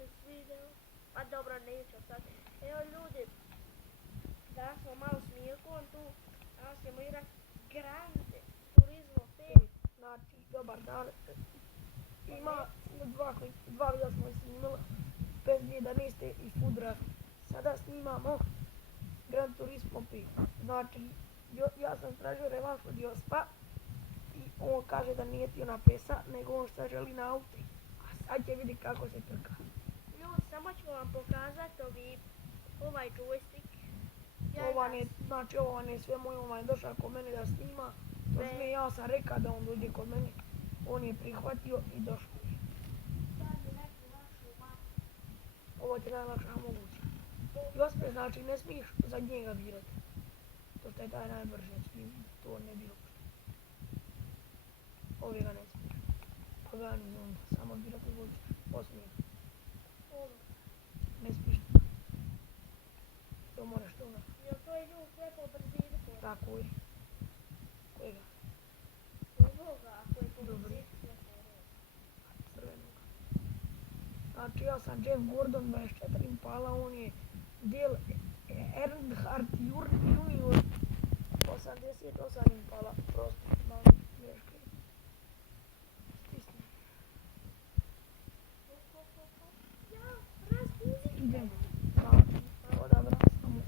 se svidjelo. A dobro, neću sad. Evo ljudi, danas smo malo s Mirkom tu. Danas ćemo igrat Grande Turismo 5. Znači, dobar dan. Ima dva videa smo snimali, PES 2011 i Food Rush. Sada snimamo Gran Turismo 5. Znači, ja sam tražio revanš od Jospa i on kaže da nije htio na PES-a, nego on sad želi na auti. A sad će vidjeti kako se trka. Ljudi, samo ću vam pokazati ovaj joystick. Znači, ovo vam je sve moj, on je došao kod mene da snima. Točnije, ja sam rekao da on dođe kod mene. On je prihvatio i došao je. Ovo ti je najlakša moguće. Jospe, znači ne smiješ za njega birati. To što je taj najbrže, to ne bilo što. Ovi ga ne smiješ. Organiz onda, samo birati voziš. Osmijem. Ne smiješ. To moraš toga. Jel to idu sve po brzini? Tako je. Kojega? Ovoga, ako je po brzini sve po redu. Crvenog. Znači ja sam Jeff Gordon 24 Impala, on je Dale Earnhardt Junior 88 Impala, prosto malo greške. Stisni. Ja, razbuzi. Idemo. Znači, odabram samo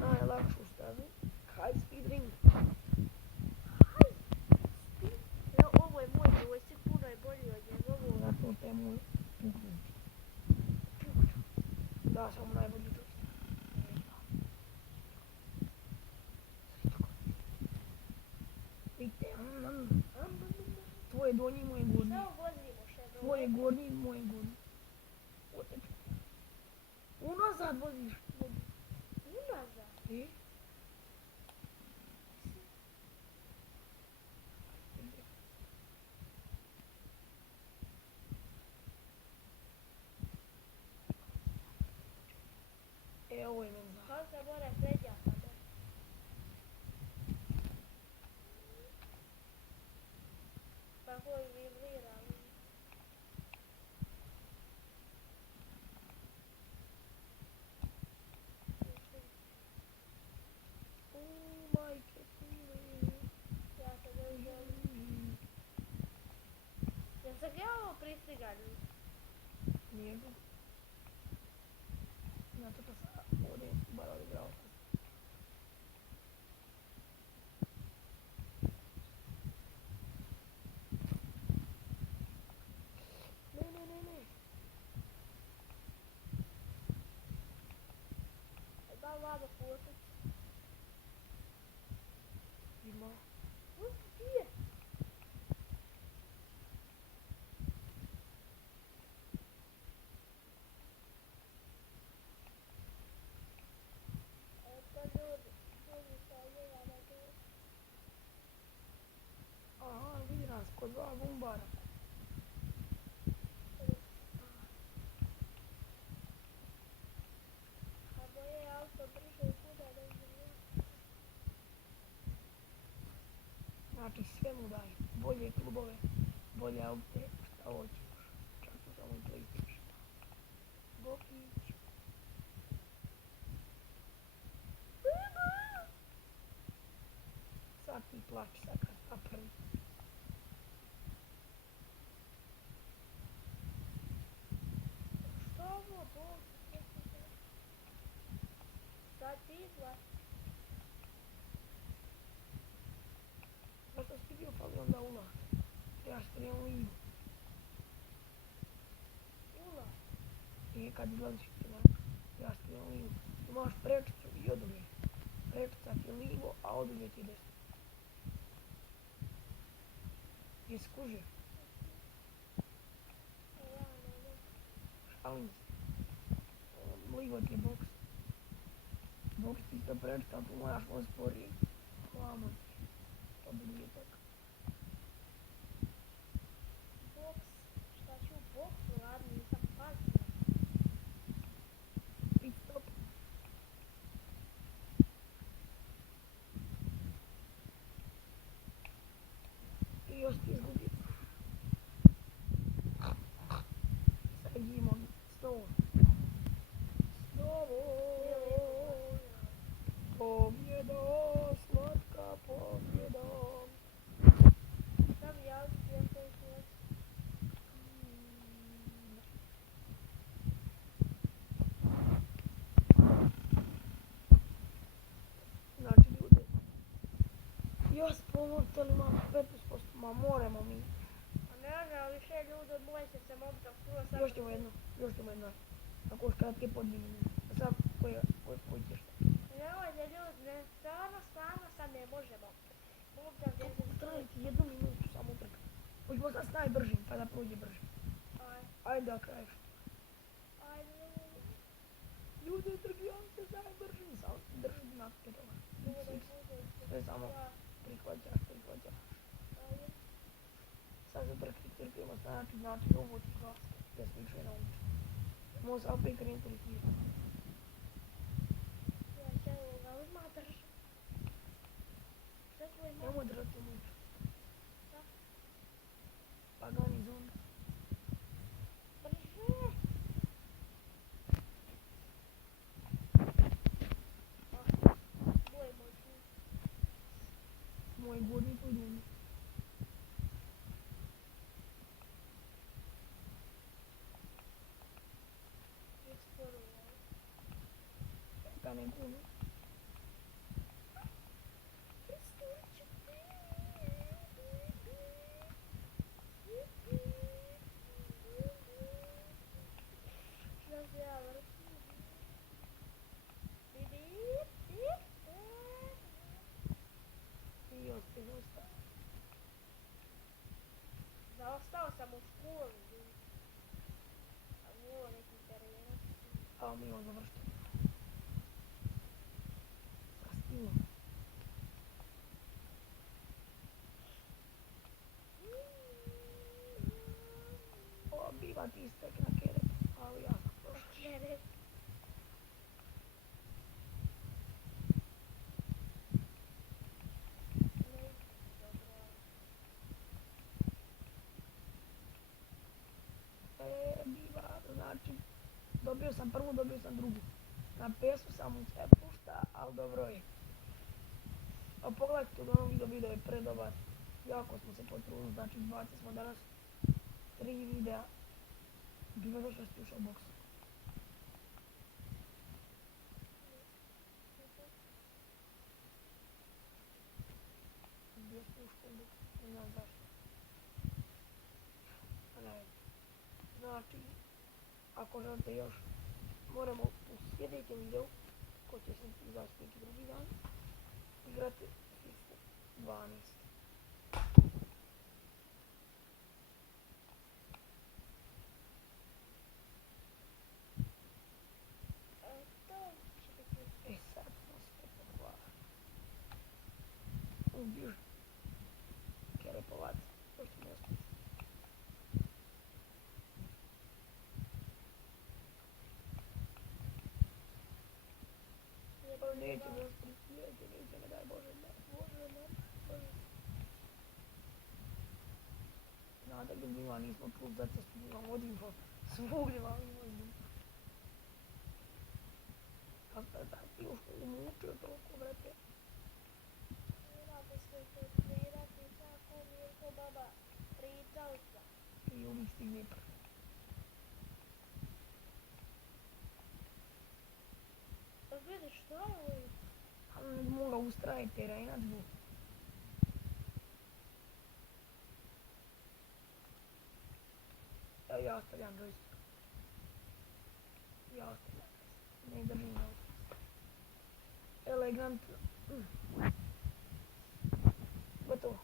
najlakšu stazu. High speed ring. Evo, ovo je moj joystick, puno je bolji od njegovog. Zato to je moj puknuti. Da, samo najbolji joystick. Vidite, tvoje donji, moje gornji. Samo vozimo še. Tvoje gornji, moje gornji. Unazad voziš. Unazad? I? Ovo je meni za. Kako se mora pređati? Tako je vibrira. Majke pile. Ja se ne želim. Jel se ga ovo pristigali? Nije ga. Zato to sad ovdje bar odigrao. Ne. Da vado putit. Ima. Gdje je? Aha, vidi nas kod dva bumbara. A moje auto brže i kuda ne želim. Znači sve mu daje. Bolje klubove, bolje aute, šta hoćeš. Čak i samo PlayStation. Bokić. Sad ti plaći sad kad pa prvi. Što ovo Bog? Sad ti izlazi. Zašto si bio pa bi onda ulaz? Trebaš prijem ligu. Ula. I kad izlaziš trebaš prijem ligu. Imaš prečicu i odulje. Prečica ti livo, a odulje ti desno. Je skužio? Ja ne znam. Šalim se. Ligo ti je boks. Boks ti isto prečica, tu moraš on sporiji. Vamo ti. To bi nije tako. Boks. Šta ću u boksu raditi? Nisam pazila. Pit stop. I još ti izgubio. Sad imam 100 mobitel ima 15%, ma moramo mi. A ne može više ljudi, boje se mobitel skoro sam. Još ćemo jedno. Ako još kratke po 2 minute. A sad, koji ćeš? Nemojte ljudi, ne, stvarno sad ne možemo. Mobitel gdje se Trajati 1 minutu samo trka. Hoćemo sad s najbržim, pa da prođe brže. Ajde da kraješ. Ajde. Ljudi, trgijam se s najbržim, samo drži na pedala. Sve samo prihvaćaš. Ajde. Sad se trkimo, znači ovo ti glas, da se više nauči. Možemo se opet krenuti trikirati. Ja će ovoga odmah držati. Sve tvoj moj. Nemoj držati muč. Da. Lagani zon. Brže. Boj moj tu. Moj gornji tvoj donji. Ka ne gonu. I ospet zostao. Zaostao sam u školi. A nije neki teren. A mi on završio. Kasnije. O, biva ti istek na keret, ali ja sam prošao. Teren. Biva, znači, dobio sam prvu, dobio sam drugu. Na pesu sam mu sve pušta, ali dobro je. A pogledajte, uglavnom video je predobar. Jako smo se potrudili, znači izbacili smo danas 3 videa. Biva zašto si ušao u boksu? Gdje si ušao u boksu? Ne znam zašto. A ne. Znači, ako želite još, moramo u sljedećem videu, ko će se izaći neki drugi dan, igrati FIFA 12. E sad smo se pohvalili. Ubiš. Kerepovac, to što mi ostaje. Neće me ostriti, neće me, daj Bože, ne. Znate ljubima, nismo plus da se snimam odimo, svugdje vam imamo. Kako da ti još umučio toliko, brate? Morate se koncentrirati kako Mirko baba pričao sam. I uvijek stigne prvi. Pa vidiš što je ovo? Ali ne moga ustrajiti terenac bu. Evo ja ostavljam joystick. Ne držim nogu. Elegantno. Gotovo.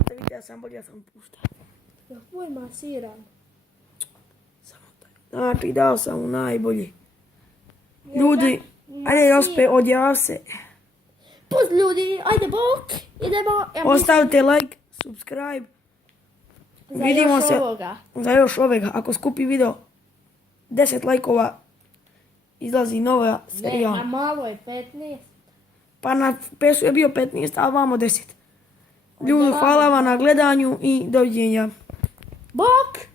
Eto vidite, ja sam bolje, ja sam pušta. Ja tvoj masiran. Samo taj. Znači, dao sam mu najbolji. Ljudi, ajde Jospe, odjav se. Pust ljudi, ajde bok, idemo. Ostavite like, subscribe. Vidimo se za još ovoga. Ako skupi video 10 lajkova, izlazi nova serija. Ne, malo je 15. Pa na pesu je bio 15, a vamo 10. Ljudi, hvala vam na gledanju i doviđenja. Bok!